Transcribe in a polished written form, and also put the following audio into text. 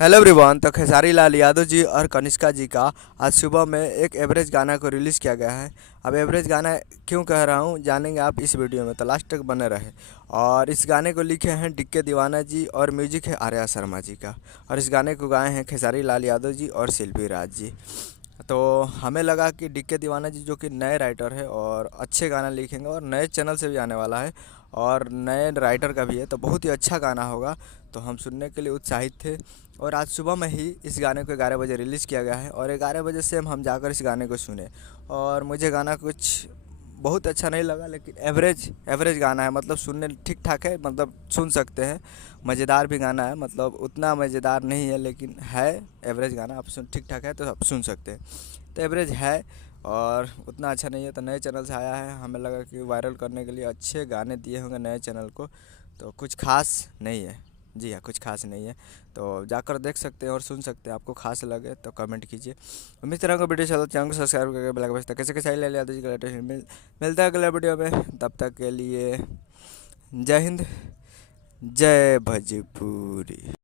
Hello everyone. तो खेसारी लाल यादव जी और कनिष्का जी का आज सुबह में एक एवरेज गाना को रिलीज़ किया गया है। अब एवरेज गाना क्यों कह रहा हूँ जानेंगे आप इस वीडियो में, तो लास्ट तक बने रहे। और इस गाने को लिखे हैं डिक्के दीवाना जी और म्यूजिक है आर्या शर्मा जी का। और इस गाने को गाए हैं खेसारी लाल यादव जी और शिल्पी राज जी। तो हमें लगा कि डिक्के दीवाना जी जो कि नए राइटर है और अच्छे गाना लिखेंगे और नए चैनल से भी आने वाला है और नए राइटर का भी है, तो बहुत ही अच्छा गाना होगा। तो हम सुनने के लिए उत्साहित थे। और आज सुबह में ही इस गाने को 11 बजे रिलीज़ किया गया है और 11 बजे से हम जाकर इस गाने को सुने। और मुझे गाना कुछ बहुत अच्छा नहीं लगा, लेकिन एवरेज एवरेज गाना है, मतलब सुनने ठीक ठाक है, मतलब सुन सकते हैं। मज़ेदार भी गाना है, मतलब उतना मज़ेदार नहीं है लेकिन है। एवरेज गाना आप सुन ठीक ठाक है तो आप सुन सकते हैं। तो एवरेज है और उतना अच्छा नहीं है। तो नए चैनल से आया है, हमें लगा कि वायरल करने के लिए अच्छे गाने दिए होंगे नए चैनल को। तो कुछ खास नहीं है। जी हाँ, कुछ खास नहीं है। तो जाकर देख सकते हैं और सुन सकते हैं। आपको खास लगे तो कमेंट कीजिए। इस तरह का वीडियो चलो चैनल को सब्सक्राइब करके बेल आइकन बजता कैसे कैसे ले लिया जी का लेटेस्ट मिलता है अगले वीडियो में। तब तक के लिए जय हिंद, जय भोजपुरी।